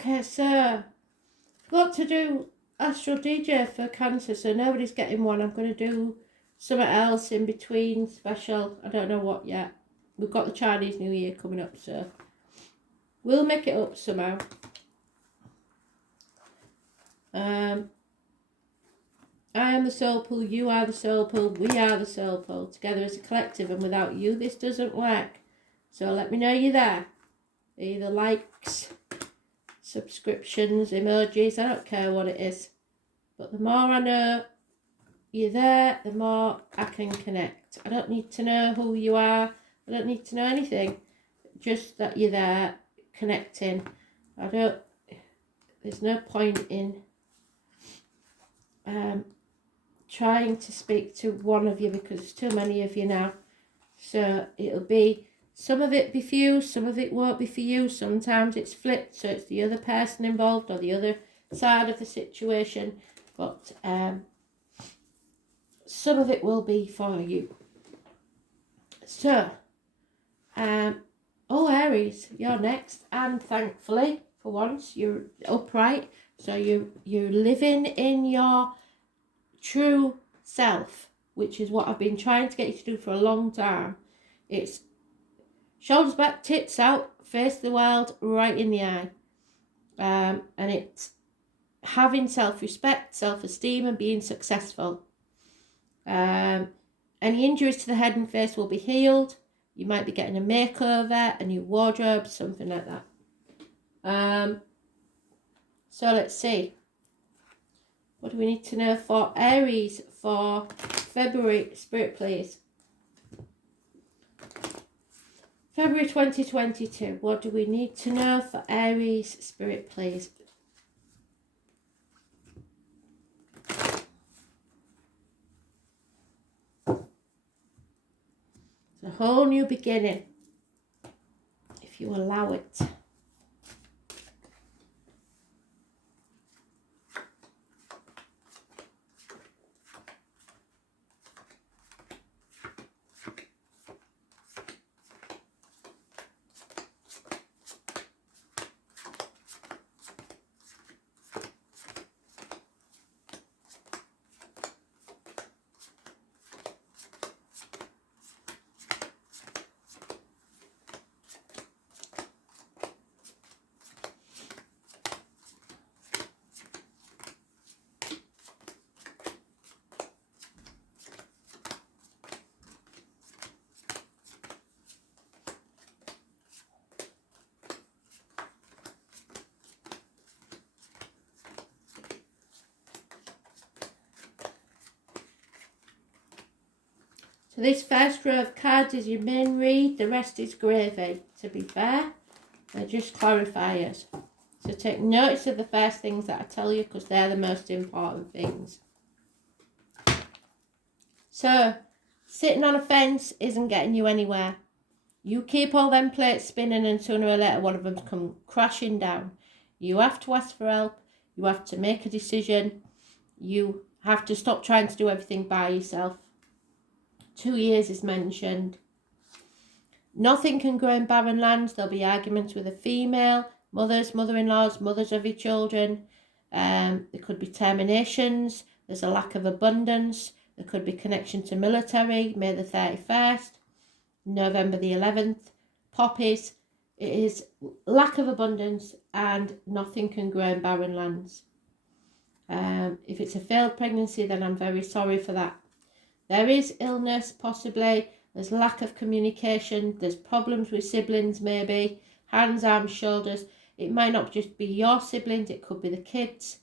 Okay, so got to do Astral DJ for Cancer, so nobody's getting one. I'm going to do something else in between special. I don't know what yet. We've got the Chinese New Year coming up, so we'll make it up somehow. I am the soul pool, you are the soul pool, we are the soul pool, together as a collective, and without you this doesn't work. So let me know you're there. Either likes, subscriptions, emojis, I don't care what it is. But the more I know you're there, the more I can connect. I don't need to know who you are, I don't need to know anything. Just that you're there, connecting. There's no point in trying to speak to one of you because there's too many of you now. So it'll be, some of it be for you, some of it won't be for you. Sometimes it's flipped, so it's the other person involved or the other side of the situation. But some of it will be for you. So, Aries, you're next. And thankfully, for once, you're upright. So you're living in your true self, which is what I've been trying to get you to do for a long time. It's shoulders back, tits out, face the world right in the eye. And it's having self-respect, self-esteem, and being successful. Any injuries to the head and face will be healed. You might be getting a makeover, a new wardrobe, something like that. So let's see. What do we need to know for Aries for February? Spirit, please. February 2022. What do we need to know for Aries? Spirit, please. It's a whole new beginning, if you allow it. So this first row of cards is your main read, the rest is gravy. To be fair, they're just clarifiers. So take notice of the first things that I tell you because they're the most important things. So, sitting on a fence isn't getting you anywhere. You keep all them plates spinning and sooner or later one of them come crashing down. You have to ask for help. You have to make a decision. You have to stop trying to do everything by yourself. 2 years is mentioned. Nothing can grow in barren lands. There'll be arguments with a female, mothers, mother-in-laws, mothers of your children. There could be terminations. There's a lack of abundance. There could be connection to military, May the 31st, November the 11th. Poppies. It is lack of abundance and nothing can grow in barren lands. If it's a failed pregnancy, then I'm very sorry for that. There is illness, possibly. There's lack of communication. There's problems with siblings, maybe. Hands, arms, shoulders. It might not just be your siblings. It could be the kids.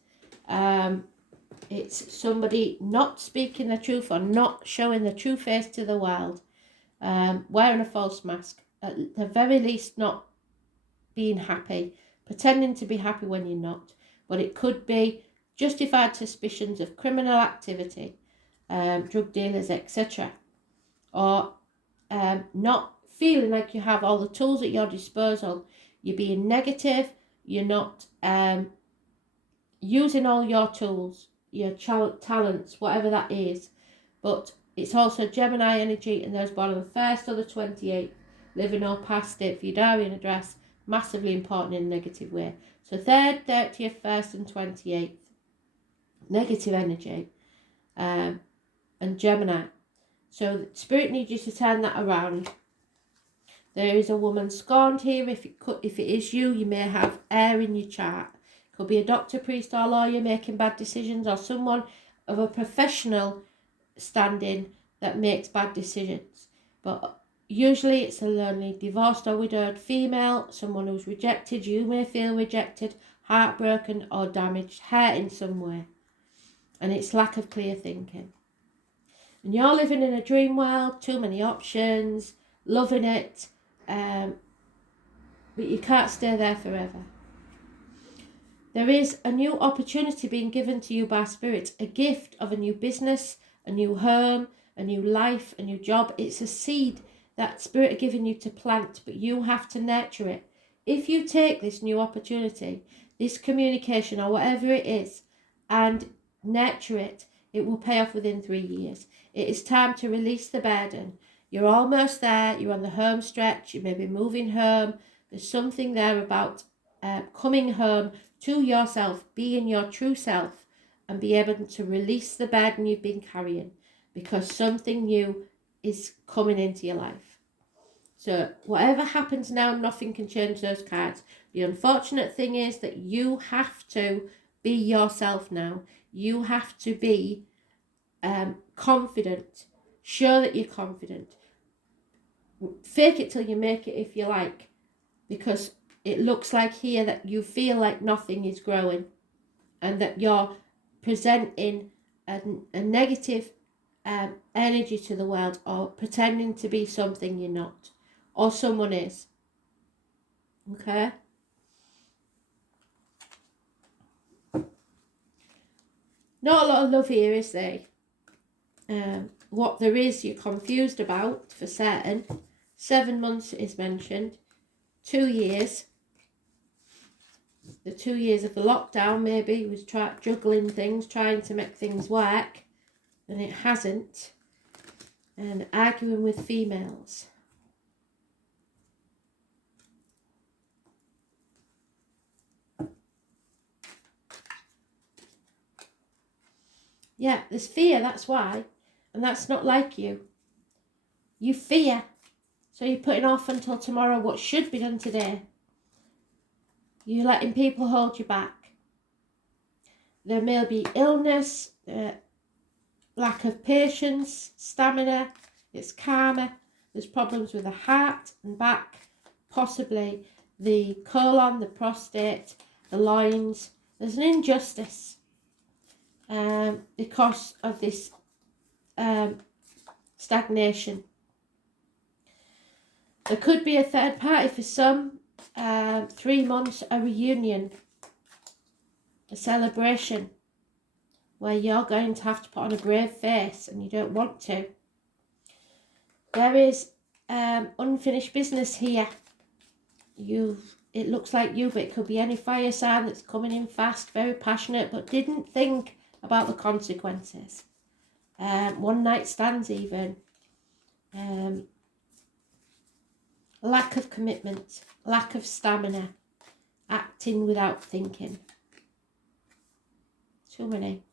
It's somebody not speaking the truth or not showing the true face to the world. Wearing a false mask. At the very least, not being happy. Pretending to be happy when you're not. But it could be justified suspicions of criminal activity. Drug dealers, etc. Or not feeling like you have all the tools at your disposal. You're being negative. You're not using all your tools, your talents, whatever that is. But it's also Gemini energy and those born on the 1st or the 28th, living or past it, for your diary and address, massively important in a negative way. So 3rd, 30th, 1st and 28th. Negative energy. And Gemini. So Spirit needs you to turn that around. There is a woman scorned here. If it is you, you may have air in your chart. Could be a doctor, priest or lawyer making bad decisions, or someone of a professional standing that makes bad decisions. But usually it's a lonely, divorced or widowed female, someone who's rejected. You may feel rejected, heartbroken or damaged, hurt in some way. And it's lack of clear thinking. And you're living in a dream world, too many options, loving it, but you can't stay there forever. There is a new opportunity being given to you by Spirit, a gift of a new business, a new home, a new life, a new job. It's a seed that Spirit are giving you to plant, but you have to nurture it. If you take this new opportunity, this communication or whatever it is, and nurture it, it will pay off within 3 years. It is time to release the burden. You're almost there. You're on the home stretch. You may be moving home. There's something there about coming home to yourself, being your true self, and be able to release the burden you've been carrying, because something new is coming into your life. So whatever happens now, nothing can change those cards. The unfortunate thing is that you have to be yourself now. You have to be confident. Show that you're confident. Fake it till you make it if you like, because it looks like here that you feel like nothing is growing and that you're presenting a negative energy to the world, or pretending to be something you're not, or someone is. Okay? Not a lot of love here, is there? What there is, you're confused about for certain. 7 months is mentioned. 2 years. The 2 years of the lockdown, maybe he was juggling things, trying to make things work, and it hasn't. And arguing with females. Yeah, there's fear, that's why. And that's not like you. You fear. So you're putting off until tomorrow what should be done today. You're letting people hold you back. There may be illness, lack of patience, stamina, it's karma. There's problems with the heart and back, possibly the colon, the prostate, the loins. There's an injustice because of this stagnation. There could be a third party for some. 3 months, a reunion, a celebration, where you're going to have to put on a brave face and you don't want to. There is unfinished business here. It looks like you, but it could be any fire sign that's coming in fast, very passionate, but didn't think about the consequences. One night stands even. Lack of commitment, lack of stamina, acting without thinking. Too many.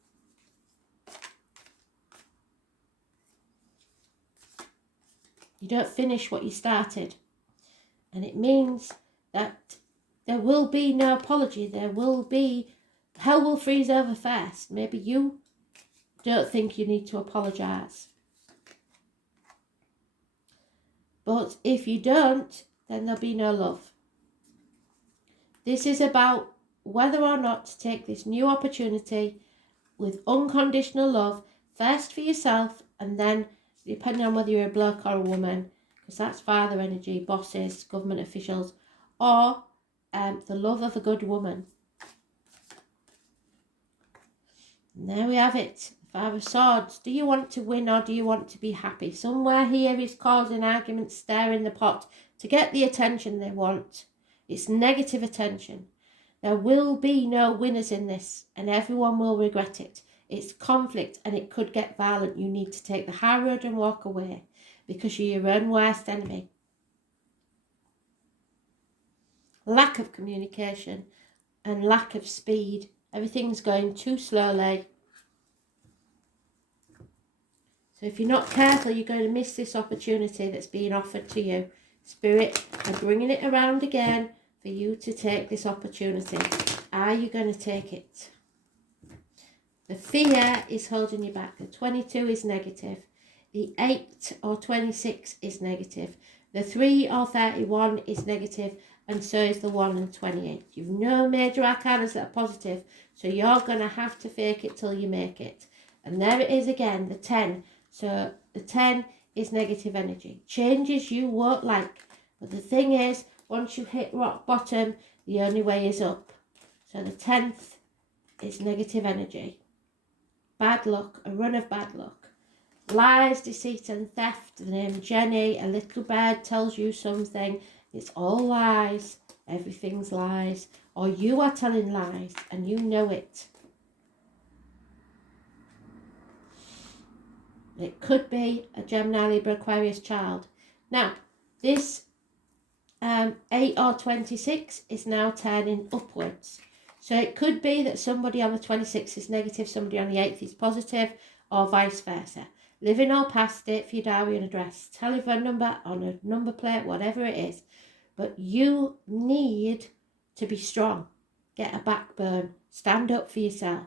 You don't finish what you started. And it means that there will be no apology. Hell will freeze over first. Maybe you don't think you need to apologise. But if you don't, then there'll be no love. This is about whether or not to take this new opportunity with unconditional love, first for yourself, and then, depending on whether you're a bloke or a woman, because that's father energy, bosses, government officials, or the love of a good woman. And there we have it. Five of Swords. Do you want to win or do you want to be happy? Somewhere here is causing arguments, stirring the pot to get the attention they want. It's negative attention. There will be no winners in this, and everyone will regret it. It's conflict and it could get violent. You need to take the high road and walk away, because you're your own worst enemy. lack of communication and lack of speed. Everything's going too slowly. So if you're not careful, you're going to miss this opportunity that's being offered to you. Spirit are bringing it around again for you to take this opportunity. Are you going to take it? The fear is holding you back. The 22 is negative. The 8 or 26 is negative. The 3 or 31 is negative, and so is the 1 and 28. You've no major arcanas that are positive, so you're going to have to fake it till you make it. And there it is again, the 10. So the 10 is negative energy. Changes you won't like. But the thing is, once you hit rock bottom, the only way is up. So the 10th is negative energy. Bad luck, a run of bad luck. Lies, deceit and theft. The name Jenny, a little bird tells you something. It's all lies. Everything's lies. Or you are telling lies and you know it. It could be a Gemini, Libra, Aquarius child. Now, this 8 or 26 is now turning upwards. So it could be that somebody on the 26th is negative, somebody on the 8th is positive, or vice versa. Living or past it for your diary and address, telephone number on a number plate, whatever it is. But you need to be strong. Get a backbone. Stand up for yourself.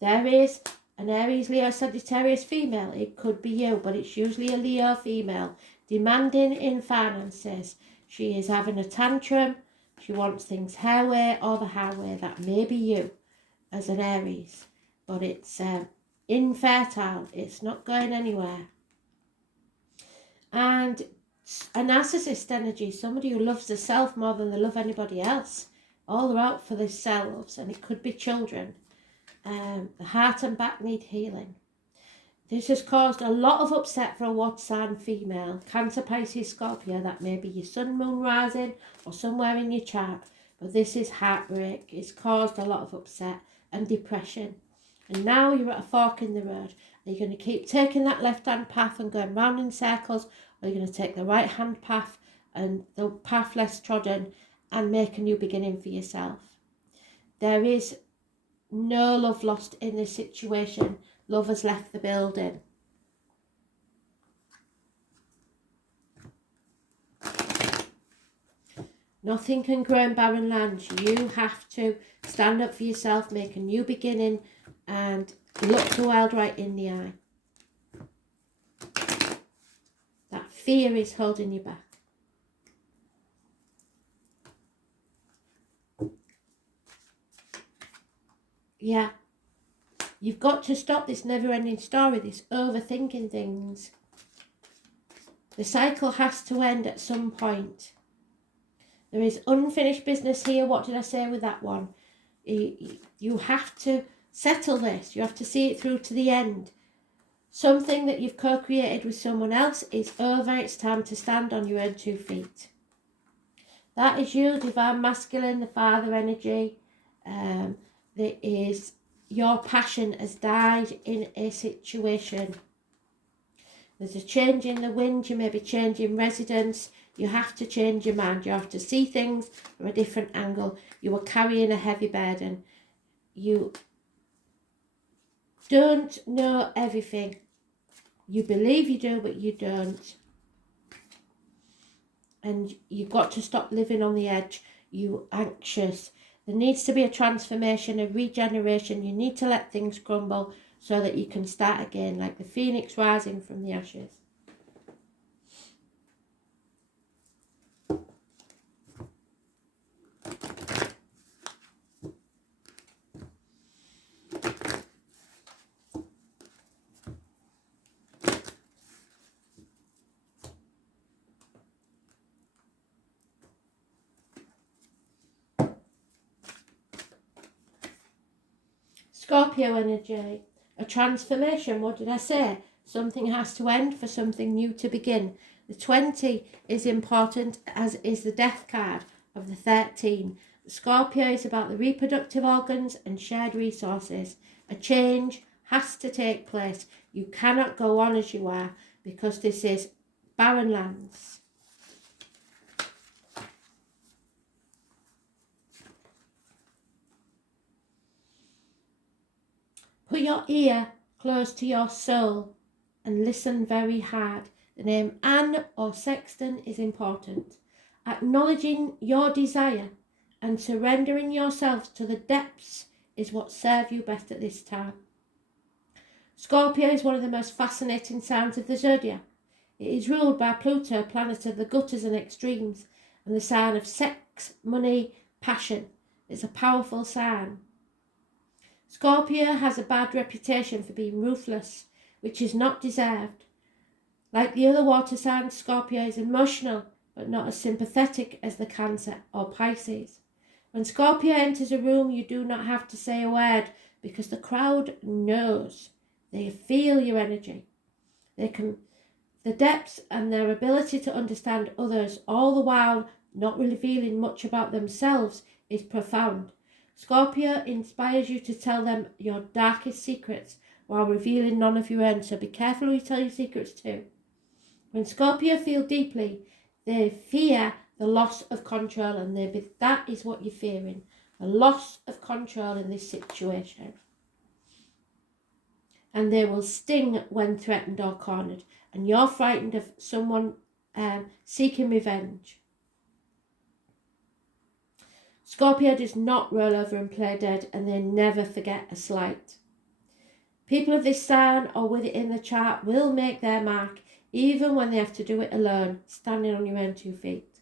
There is an Aries, Leo, Sagittarius female. It could be you, but it's usually a Leo female. Demanding in finances. She is having a tantrum. She wants things her way or the highway. That may be you as an Aries. But it's infertile. It's not going anywhere. And a narcissist energy. Somebody who loves themselves more than they love anybody else. All they're out for themselves. And it could be children. The heart and back need healing. This has caused a lot of upset for a water sign female. Cancer, Pisces, Scorpio. That may be your sun, moon, rising or somewhere in your chart. But this is heartbreak. It's caused a lot of upset and depression. And now you're at a fork in the road. Are you going to keep taking that left-hand path and going round in circles? Or are you going to take the right-hand path and the path less trodden and make a new beginning for yourself? There is no love lost in this situation. Love has left the building. Nothing can grow in barren lands. You have to stand up for yourself, make a new beginning, and look the world right in the eye. That fear is holding you back. Yeah. You've got to stop this never-ending story, this overthinking things. The cycle has to end at some point. There is unfinished business here. What did I say with that one? You have to settle this. You have to see it through to the end. Something that you've co-created with someone else is over. It's time to stand on your own 2 feet. That is you, divine masculine, the father energy. That is your passion has died in a situation. There's a change in the wind. You may be changing residence. You have to change your mind. You have to see things from a different angle. You are carrying a heavy burden. You don't know everything. You believe you do, but you don't. And you've got to stop living on the edge. You're anxious. There needs to be a transformation, a regeneration. You need to let things crumble so that you can start again, like the phoenix rising from the ashes. Scorpio energy, a transformation. What did I say? Something has to end for something new to begin. The 20 is important, as is the death card of the 13. The Scorpio is about the reproductive organs and shared resources. A change has to take place. You cannot go on as you are because this is barren lands. Put your ear close to your soul and listen very hard. The name Anne or Sexton is important. Acknowledging your desire and surrendering yourself to the depths is what serves you best at this time. Scorpio is one of the most fascinating signs of the zodiac. It is ruled by Pluto, planet of the gutters and extremes, and the sign of sex, money, passion. It's a powerful sign. Scorpio has a bad reputation for being ruthless, which is not deserved. Like the other water signs, Scorpio is emotional, but not as sympathetic as the Cancer or Pisces. When Scorpio enters a room, you do not have to say a word because the crowd knows. They feel your energy. The depths and their ability to understand others, all the while not revealing much about themselves, is profound. Scorpio inspires you to tell them your darkest secrets while revealing none of your own, so be careful who you tell your secrets to. When Scorpio feel deeply, they fear the loss of control, and that is what you're fearing, a loss of control in this situation. And they will sting when threatened or cornered, and you're frightened of someone seeking revenge. Scorpio does not roll over and play dead, and they never forget a slight. People of this sign or with it in the chart will make their mark, even when they have to do it alone, standing on your own 2 feet.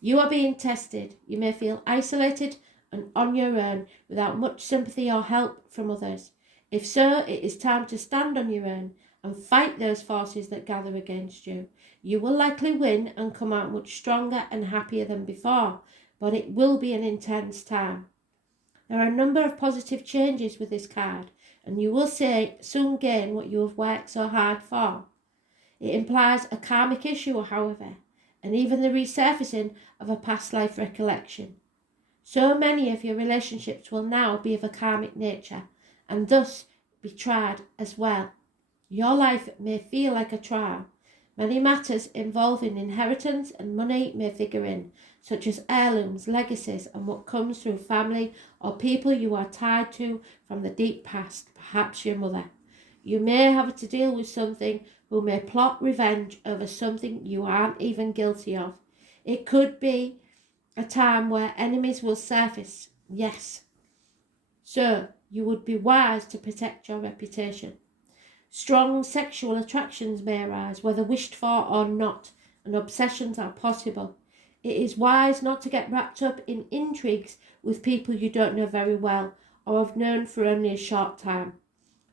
You are being tested. You may feel isolated and on your own without much sympathy or help from others. If so, it is time to stand on your own and fight those forces that gather against you. You will likely win and come out much stronger and happier than before, but it will be an intense time. There are a number of positive changes with this card, and you will soon gain what you have worked so hard for. It implies a karmic issue, however, and even the resurfacing of a past life recollection. So many of your relationships will now be of a karmic nature, and thus be tried as well. Your life may feel like a trial. Many matters involving inheritance and money may figure in, such as heirlooms, legacies, and what comes through family or people you are tied to from the deep past, perhaps your mother. You may have to deal with something who may plot revenge over something you aren't even guilty of. It could be a time where enemies will surface, yes. So you would be wise to protect your reputation. Strong sexual attractions may arise, whether wished for or not, and obsessions are possible. It is wise not to get wrapped up in intrigues with people you don't know very well or have known for only a short time.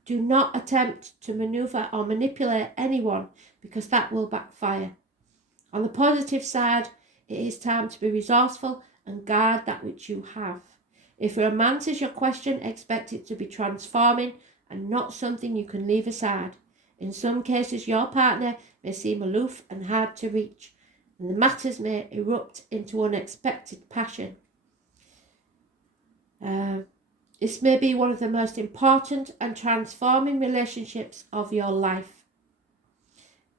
Do not attempt to maneuver or manipulate anyone because that will backfire. On the positive side, it is time to be resourceful and guard that which you have. If romance is your question, expect it to be transforming and not something you can leave aside. In some cases, your partner may seem aloof and hard to reach, and the matters may erupt into unexpected passion. This may be one of the most important and transforming relationships of your life.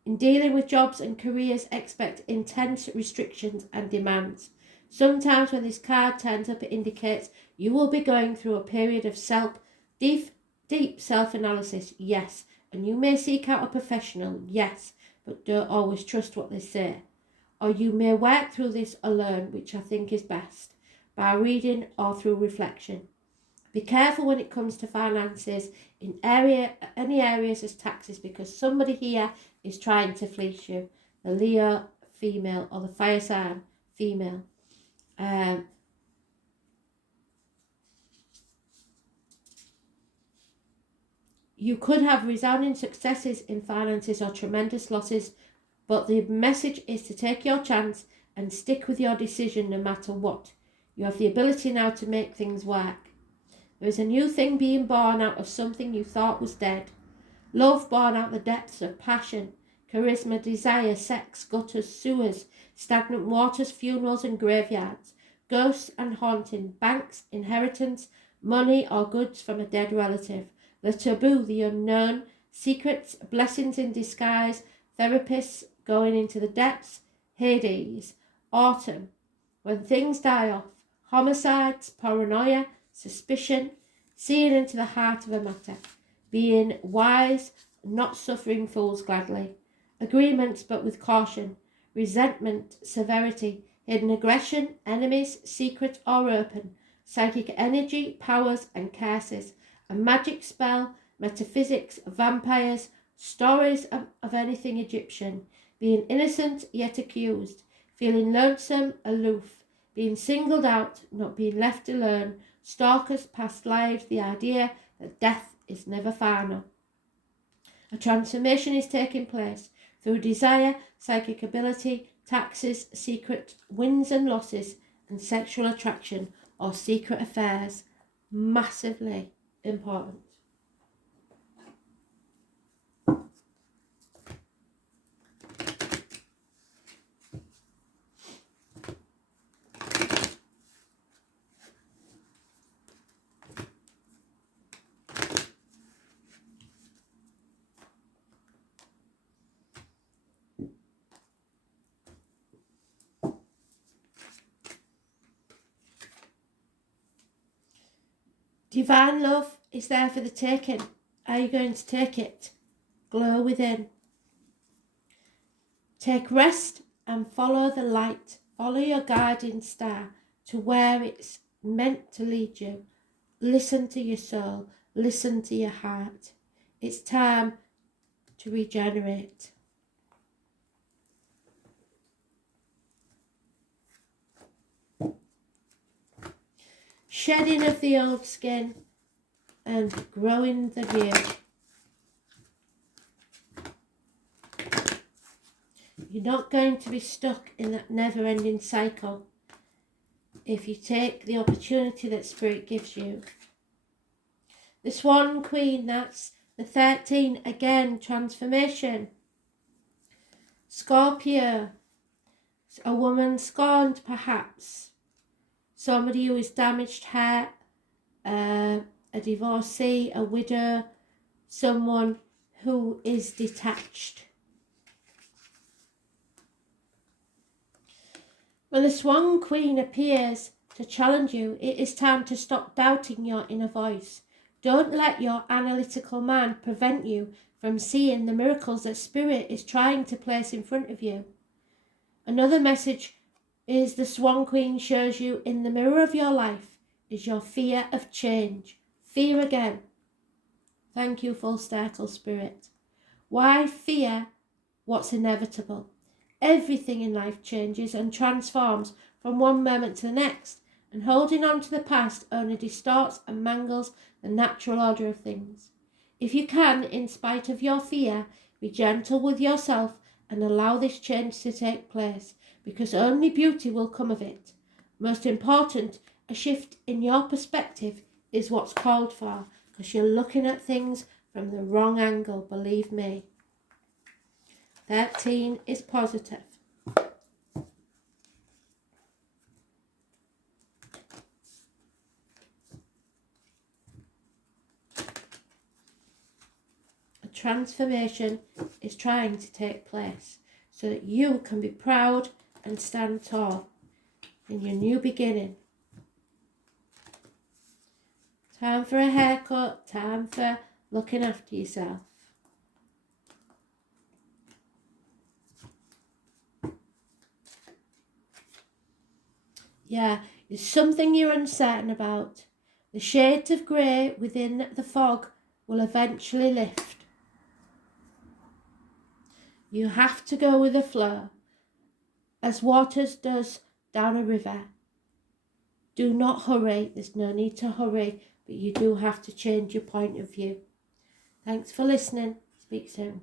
In dealing with jobs and careers, expect intense restrictions and demands. Sometimes when this card turns up, it indicates you will be going through a period of deep self-analysis, yes, and you may seek out a professional, yes, but don't always trust what they say. Or you may work through this alone, which I think is best, by reading or through reflection. Be careful when it comes to finances in any areas as taxes, because somebody here is trying to fleece you. The Leo female or the fire sign female. You could have resounding successes in finances or tremendous losses, but the message is to take your chance and stick with your decision no matter what. You have the ability now to make things work. There is a new thing being born out of something you thought was dead. Love born out the depths of passion, charisma, desire, sex, gutters, sewers, stagnant waters, funerals and graveyards, ghosts and haunting, banks, inheritance, money or goods from a dead relative, the taboo, the unknown, secrets, blessings in disguise, therapists going into the depths, Hades, autumn, when things die off, homicides, paranoia, suspicion, seeing into the heart of a matter, being wise, not suffering fools gladly, agreements but with caution, resentment, severity, hidden aggression, enemies, secret or open, psychic energy, powers and curses, a magic spell, metaphysics, vampires, stories of anything Egyptian, being innocent yet accused, feeling lonesome, aloof, being singled out, not being left alone, stalkers, past lives, the idea that death is never final. A transformation is taking place through desire, psychic ability, taxes, secret wins and losses, and sexual attraction or secret affairs. Massively important. Divine love is there for the taking. Are you going to take it? Glow within. Take rest and follow the light. Follow your guiding star to where it's meant to lead you. Listen to your soul. Listen to your heart. It's time to regenerate. Shedding of the old skin and growing the new. You're not going to be stuck in that never-ending cycle if you take the opportunity that Spirit gives you. The Swan Queen, that's the 13, again, transformation. Scorpio, a woman scorned perhaps. Somebody who is damaged heart, a divorcee, a widow, someone who is detached. When the Swan Queen appears to challenge you, it is time to stop doubting your inner voice. Don't let your analytical mind prevent you from seeing the miracles that Spirit is trying to place in front of you. Another message is the Swan Queen shows you in the mirror of your life is your fear of change. Fear again. Thank you, full circle, Spirit. Why fear what's inevitable? Everything in life changes and transforms from one moment to the next, and holding on to the past only distorts and mangles the natural order of things. If you can, in spite of your fear, be gentle with yourself and allow this change to take place, because only beauty will come of it. Most important, a shift in your perspective is what's called for, because you're looking at things from the wrong angle, believe me. 13 is positive. A transformation is trying to take place so that you can be proud and stand tall in your new beginning. Time for a haircut, time for looking after yourself. Yeah, it's something you're uncertain about. The shades of grey within the fog will eventually lift. You have to go with the flow, as water does down a river. Do not hurry. There's no need to hurry, but you do have to change your point of view. Thanks for listening. Speak soon.